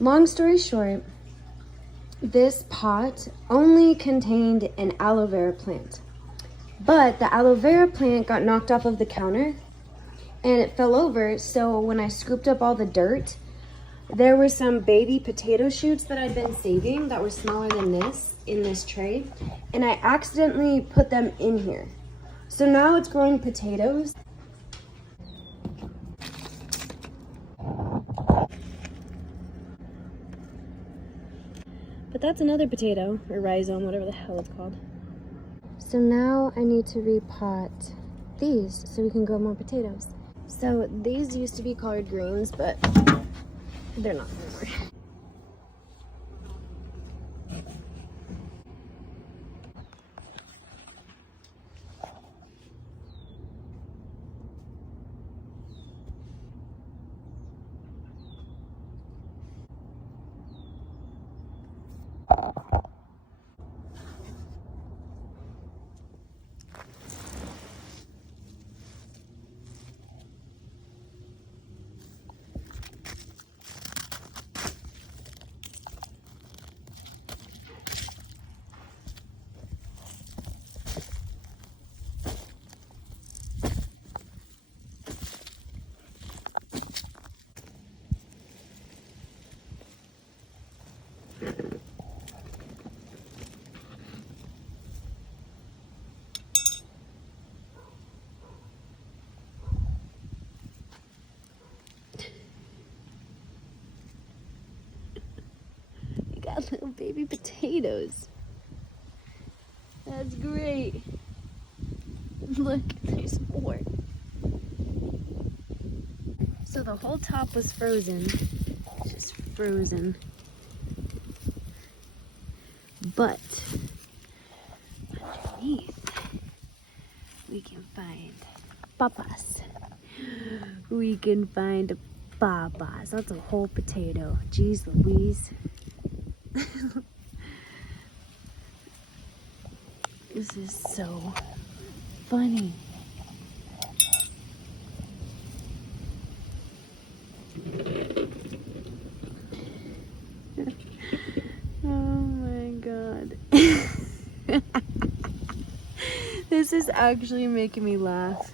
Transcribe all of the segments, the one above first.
Long story short, this pot only contained an aloe vera plant, but the aloe vera plant got knocked off of the counter and it fell over. So when I scooped up all the dirt, there were some baby potato shoots that I'd been saving that were smaller than this in this tray, and I accidentally put them in here. So now it's growing potatoes. But that's another potato, or rhizome, whatever the hell it's called. So now I need to repot these so we can grow more potatoes. So these used to be collard greens, but they're not anymore. Got little baby potatoes. That's great. Look, there's more. So the whole top was frozen, just frozen. But underneath, we can find papas. We can find papas. That's a whole potato. Jeez Louise. This is so funny. Oh my god. This is actually making me laugh.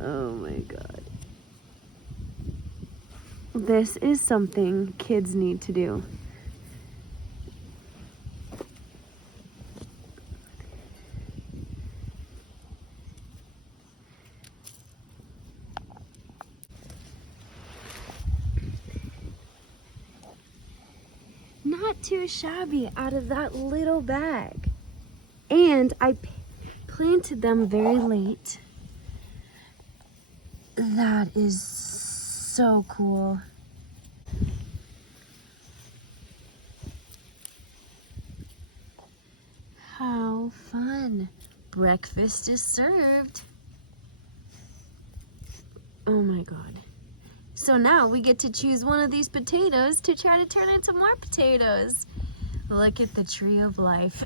Oh my god. This is something kids need to do. Not too shabby out of that little bag. And I planted them very late. That is so cool. How fun. Breakfast is served. Oh my god. So now we get to choose one of these potatoes to try to turn into more potatoes. Look at the tree of life.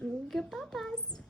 Good papas.